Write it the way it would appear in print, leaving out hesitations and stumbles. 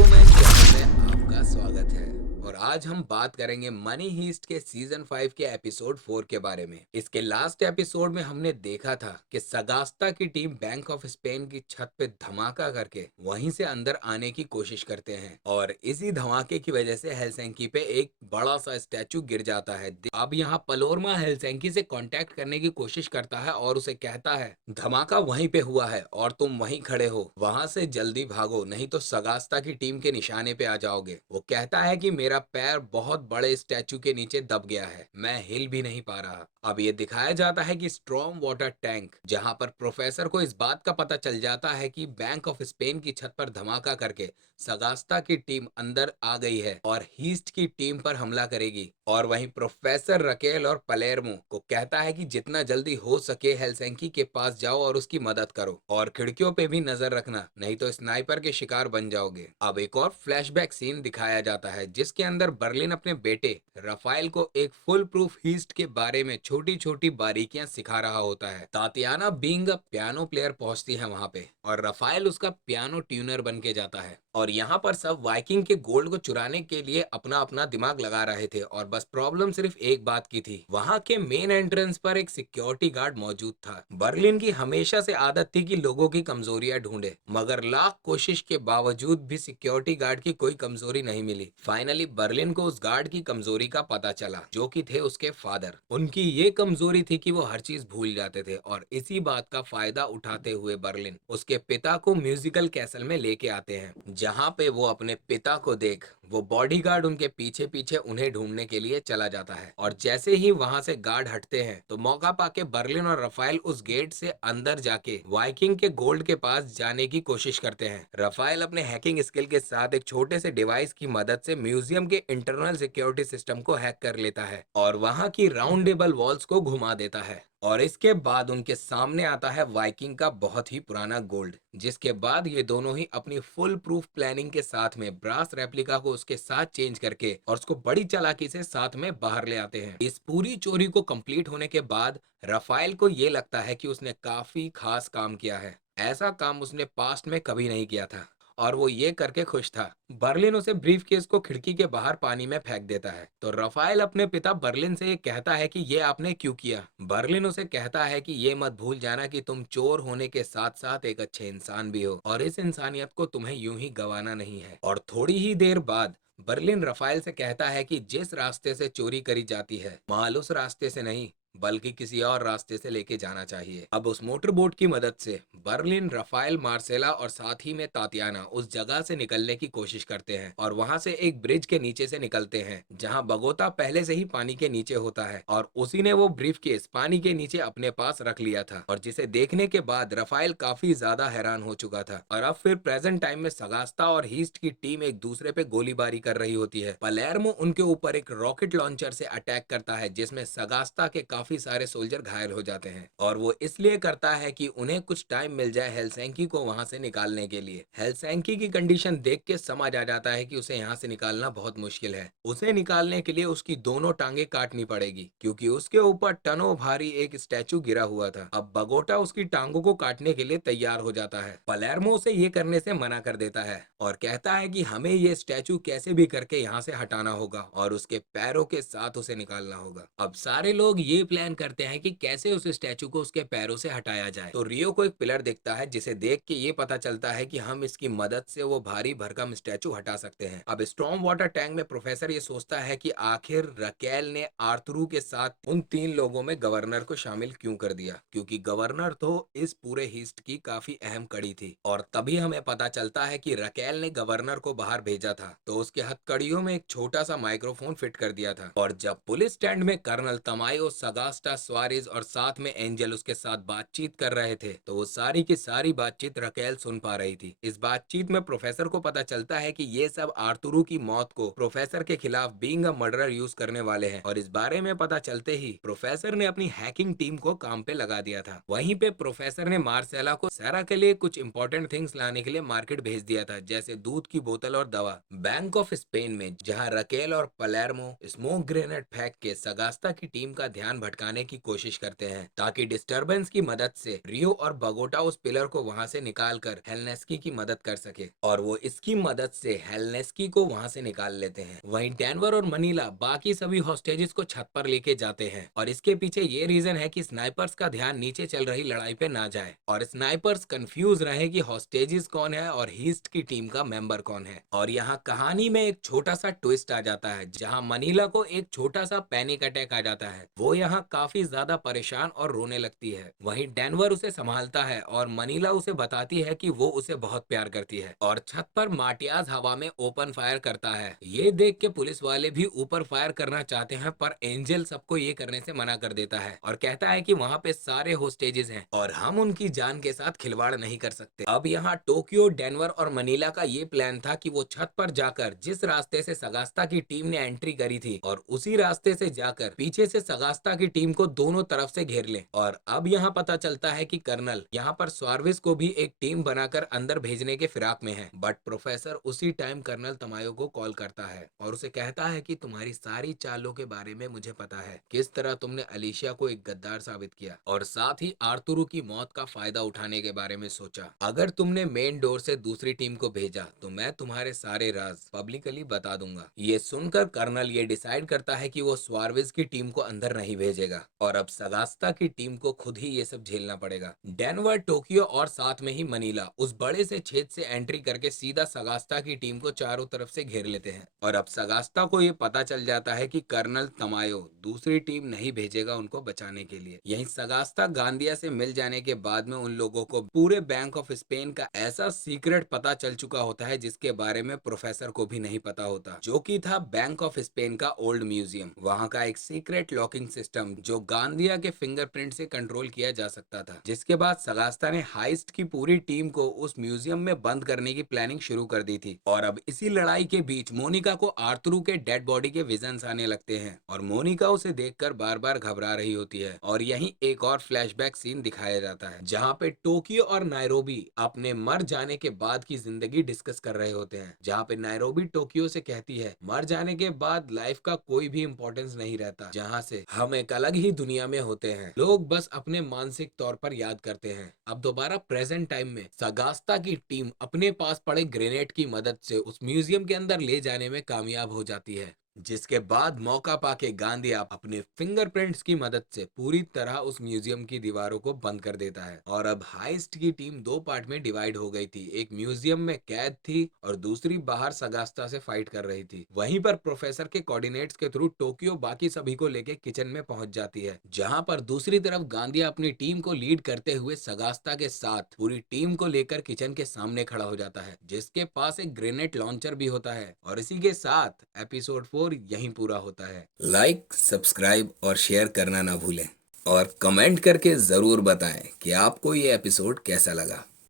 Aquaman channel में आपका स्वागत है। और आज हम बात करेंगे मनी हीस्ट के सीजन 5 के एपिसोड 4 के बारे में। इसके लास्ट एपिसोड में हमने देखा था कि सगास्ता की टीम बैंक ऑफ स्पेन की छत पे धमाका करके वहीं से अंदर आने की कोशिश करते हैं और इसी धमाके की वजह से हेलसिंकी पे एक बड़ा सा स्टैचू गिर जाता है। अब यहाँ पलोरमा हेलसिंकी से कांटेक्ट करने की कोशिश करता है और उसे कहता है धमाका वहीं पे हुआ है और तुम वहीं खड़े हो, वहां से जल्दी भागो नहीं तो सगास्ता की टीम के निशाने पे आ जाओगे। वो कहता है कि मेरा पैर बहुत बड़े स्टैचू के नीचे दब गया है, मैं हिल भी नहीं पा रहा। अब ये दिखाया जाता है कि स्ट्रॉम वाटर टैंक, जहां पर प्रोफेसर को इस बात का पता चल जाता है कि बैंक ऑफ स्पेन की छत पर धमाका करके सगास्ता की टीम अंदर आ गई है और हीस्ट की टीम पर हमला करेगी। और वहीं प्रोफेसर रकेल और पलेर्मो को कहता है कि जितना जल्दी हो सके हेलसिंकी के पास जाओ और उसकी मदद करो और खिड़कियों पे भी नजर रखना, नहीं तो स्नाइपर के शिकार बन जाओगे। अब एक और फ्लैशबैक सीन दिखाया जाता है जिसके अंदर बर्लिन अपने बेटे रफाइल को एक फुल प्रूफ हीस्ट के बारे में छोटी छोटी बारीकियां सिखा रहा होता है। Tatiana being a piano player पहुंचती है वहां पे और रफाइल उसका पियानो ट्यूनर बन के जाता है। और यहाँ पर सब वाइकिंग के गोल्ड को चुराने के लिए अपना अपना दिमाग लगा रहे थे और बस प्रॉब्लम सिर्फ एक बात की थी, वहां के मेन एंट्रेंस पर एक सिक्योरिटी गार्ड मौजूद था। बर्लिन की हमेशा से आदत थी कि लोगों की कमजोरियां ढूंढे, मगर लाख कोशिश के बावजूद भी सिक्योरिटी गार्ड की कोई कमजोरी नहीं मिली। फाइनली बर्लिन को उस गार्ड की कमजोरी का पता चला, जो कि थे उसके फादर। उनकी ये कमजोरी थी कि वो हर चीज भूल जाते थे और इसी बात का फायदा उठाते हुए बर्लिन उसके पिता को म्यूजिकल कैसल में लेके आते हैं, जहाँ पे वो अपने पिता को देख वो बॉडीगार्ड उनके पीछे पीछे उन्हें ढूंढने के लिए चला जाता है। और जैसे ही वहां से गार्ड हटते हैं तो मौका पाके बर्लिन और रफाइल उस गेट से अंदर जाके वाइकिंग के गोल्ड के पास जाने की कोशिश करते हैं। रफाइल अपने हैकिंग स्किल के साथ एक छोटे से डिवाइस की मदद से म्यूजियम के इंटरनल सिक्योरिटी सिस्टम को हैक कर लेता है और वहां की राउंडेबल वॉल्स को घुमा देता है। और इसके बाद उनके सामने आता है वाइकिंग का बहुत ही पुराना गोल्ड, जिसके बाद ये दोनों ही अपनी फुल प्रूफ प्लानिंग के साथ में ब्रास रेप्लिका को उसके साथ चेंज करके और उसको बड़ी चालाकी से साथ में बाहर ले आते हैं। इस पूरी चोरी को कंप्लीट होने के बाद रफाइल को ये लगता है कि उसने काफी खास काम किया है, ऐसा काम उसने पास्ट में कभी नहीं किया था और वो ये करके खुश था। बर्लिन उसे ब्रीफ केस को खिड़की के बाहर पानी में फेंक देता है तो रफाइल अपने पिता बर्लिन से ये कहता है कि ये आपने क्यों किया। बर्लिन उसे कहता है कि ये मत भूल जाना कि तुम चोर होने के साथ साथ एक अच्छे इंसान भी हो और इस इंसानियत को तुम्हें यूं ही गंवाना नहीं है। और थोड़ी ही देर बाद बर्लिन रफाइल से कहता है कि जिस रास्ते से चोरी करी जाती है माल उस रास्ते से नहीं बल्कि किसी और रास्ते से लेके जाना चाहिए। अब उस मोटर बोट की मदद से बर्लिन रफाइल मार्सेला और साथ ही में तातियाना उस जगह से निकलने की कोशिश करते हैं और वहां से एक ब्रिज के नीचे से निकलते हैं जहां बगोता पहले से ही पानी के नीचे होता है और उसी ने वो ब्रीफ केस पानी के नीचे अपने पास रख लिया था और जिसे देखने के बाद रफाइल काफी ज्यादा हैरान हो चुका था। और अब फिर प्रेजेंट टाइम में सगास्ता और हीस्ट की टीम एक दूसरे पे गोलीबारी कर रही होती है। पलेर्मो उनके ऊपर एक रॉकेट लॉन्चर से अटैक करता है जिसमें सगास्ता के काफी सारे सोल्जर घायल हो जाते हैं और वो इसलिए करता है कि उन्हें कुछ टाइम मिल जाए हेलसिंकी को वहां से निकालने के लिए। हेलसिंकी की कंडीशन देख के समझ आ जाता है कि उसे यहाँ से निकालना बहुत मुश्किल है। उसे निकालने के लिए उसकी दोनों टांगे काटनी पड़ेगी क्योंकि उसके ऊपर टनों भारी एक स्टैचू गिरा हुआ था। अब बगोटा उसकी टांगों को काटने के लिए तैयार हो जाता है। पलेर्मो उसे ये करने से मना कर देता है और कहता है कि हमें ये स्टैचू कैसे भी करके यहाँ से हटाना होगा और उसके पैरों के साथ उसे निकालना होगा। अब सारे लोग ये प्लान करते हैं कि कैसे उस स्टैचू को उसके पैरों से हटाया जाए। तो रियो को एक पिलर दिखता है जिसे देख के ये पता चलता है कि हम इसकी मदद से वो भारी भरकम स्टैचू हटा सकते हैं। अब स्टॉर्म वाटर टैंक में प्रोफेसर ये सोचता है कि आखिर रकेल ने आर्थरू के साथ उन तीन लोगों में गवर्नर को शामिल क्यों कर दिया, क्योंकि गवर्नर तो इस पूरे हिस्ट की काफी अहम कड़ी थी। और तभी हमें पता चलता है कि रकेल ने गवर्नर को बाहर भेजा था तो उसके हथकड़ियों में एक छोटा सा माइक्रोफोन फिट कर दिया था और जब पुलिस स्टैंड में कर्नल तमायो सगास्टा स्वारिज और साथ में एंजल उसके साथ बातचीत कर रहे थे तो वो सारी की सारी बातचीत रकेल सुन पा रही थी। इस बातचीत में प्रोफेसर को पता चलता है कि ये सब आर्थुरू की मौत को प्रोफेसर के खिलाफ बीइंग अ मर्डरर यूज करने वाले हैं और इस बारे में पता चलते ही प्रोफेसर ने अपनी हैकिंग टीम को काम पे लगा दिया था। वहीं पे प्रोफेसर ने मार्सेला को सारा के लिए कुछ इंपॉर्टेंट थिंग्स लाने के लिए मार्केट भेज दिया था, जैसे दूध की बोतल और दवा। बैंक ऑफ स्पेन में जहां रकेल और पलेर्मो स्मोक ग्रेनेड फेंक के सगास्ता की टीम का ध्यान भटकाने की कोशिश करते हैं ताकि डिस्टरबेंस की मदद से रियो और बगोटा उस पिलर को वहां से निकाल कर हेलनेस्की की मदद कर सके और वो इसकी मदद से हेलनेस्की को वहां से निकाल लेते हैं। वहीं डेनवर और मनीला बाकी सभी हॉस्टेजेस को छत पर लेके जाते हैं और इसके पीछे ये रीजन है कि स्नाइपर्स का ध्यान नीचे चल रही लड़ाई पे ना जाए और स्नाइपर्स कंफ्यूज रहे कि हॉस्टेजेस कौन है और हीस्ट की टीम का मेंबर कौन है। और यहाँ कहानी में एक छोटा सा ट्विस्ट आ जाता है जहाँ मनीला को एक छोटा सा पैनिक अटैक आ जाता है। वो यहाँ काफी ज्यादा परेशान और रोने लगती है। वहीं डेनवर उसे संभालता है और मनीला उसे बताती है कि वो उसे बहुत प्यार करती है और छत पर माटियाज हवा में ओपन फायर करता है। ये देख के पुलिस वाले भी ऊपर फायर करना चाहते हैं पर एंजल सबको ये करने से मना कर देता है और कहता है कि वहाँ पे सारे होस्टेजेस हैं और हम उनकी जान के साथ खिलवाड़ नहीं कर सकते। अब यहाँ टोक्यो, डेनवर और मनीला का ये प्लान था कि वो छत पर जाकर जिस रास्ते से सगास्ता की टीम ने एंट्री करी थी और उसी रास्ते से जाकर पीछे से सगास्ता की टीम को दोनों तरफ से घेर ले। और अब यहाँ पता चलता है कि कर्नल यहाँ पर स्वार्विस को भी एक टीम बनाकर अंदर भेजने के फिराक में है। बट प्रोफेसर उसी टाइम कर्नल तमायो को कॉल करता है और उसे कहता है कि तुम्हारी सारी चालों के बारे में मुझे पता है, किस तरह तुमने अलीशिया को एक गद्दार साबित किया और साथ ही आर्तुरो की मौत का फायदा उठाने के बारे में सोचा। अगर तुमने मेन डोर से दूसरी टीम को भेजा तो मैं तुम्हारे सारे राज पब्लिकली बता दूंगा। ये सुनकर कर्नल ये डिसाइड करता है कि वो स्वार्विस की टीम को अंदर नहीं भेजेगा और अब सगास्ता की टीम को खुद ही ये सब झेलना पड़ेगा। डेनवर, टोक्यो और साथ में ही मनीला उस बड़े से छेद से एंट्री करके सीधा सगास्ता की टीम को चारों तरफ से घेर लेते हैं और अब सगास्ता को ये पता चल जाता है कि कर्नल तमायो दूसरी टीम नहीं भेजेगा उनको बचाने के लिए। यही सगास्ता गांदिया से मिल जाने के बाद में उन लोगों को पूरे बैंक ऑफ स्पेन का ऐसा सीक्रेट पता चल चुका होता है जिसके बारे में प्रोफेसर को भी नहीं पता होता, जो कि था बैंक ऑफ स्पेन का ओल्ड म्यूजियम। वहां का एक सीक्रेट लॉकिंग सिस्टम जो गांदिया के फिंगरप्रिंट से कंट्रोल किया जा सकता था। जिसके बाद सगास्ता ने हाइस्ट की पूरी टीम को उस म्यूजियम में बंद करने की प्लानिंग शुरू कर दी थी। और अब इसी लड़ाई के बीच मोनिका को आर्तुरो के डेड बॉडी के विजन्स आने लगते हैं और मोनिका उसे देखकर बार बार घबरा रही होती है। और यहीं एक और फ्लैशबैक सीन दिखाया जाता है जहाँ पे टोक्यो और नायरोबी अपने मर जाने के बाद की जिंदगी डिस्कस कर रहे होते हैं। जहाँ पे नायरोबी टोक्यो से कहती है मर जाने के बाद लाइफ का कोई भी इम्पोर्टेंस नहीं रहता, जहाँ से हम एक अलग ही दुनिया में होते हैं, लोग बस अपने मानसिक तौर पर याद करते हैं। अब दोबारा प्रेजेंट टाइम में सगास्ता की टीम अपने पास पड़े ग्रेनेड की मदद से उस म्यूजियम के अंदर ले जाने में कामयाब हो जाती है, जिसके बाद मौका पाके गांदिया अपने फिंगरप्रिंट्स की मदद से पूरी तरह उस म्यूजियम की दीवारों को बंद कर देता है। और अब हाइस्ट की टीम दो पार्ट में डिवाइड हो गई थी, एक म्यूजियम में कैद थी और दूसरी बाहर सगास्ता से फाइट कर रही थी। वहीं पर प्रोफेसर के कोऑर्डिनेट्स के थ्रू टोक्यो बाकी सभी को लेके किचन में पहुंच जाती है, जहां पर दूसरी तरफ गांदिया अपनी टीम को लीड करते हुए सगास्ता के साथ पूरी टीम को लेकर किचन के सामने खड़ा हो जाता है, जिसके पास एक ग्रेनेड लॉन्चर भी होता है। और इसी के साथ एपिसोड 4 यहीं पूरा होता है। लाइक, सब्सक्राइब और शेयर करना ना भूलें और कमेंट करके जरूर बताएं कि आपको ये एपिसोड कैसा लगा।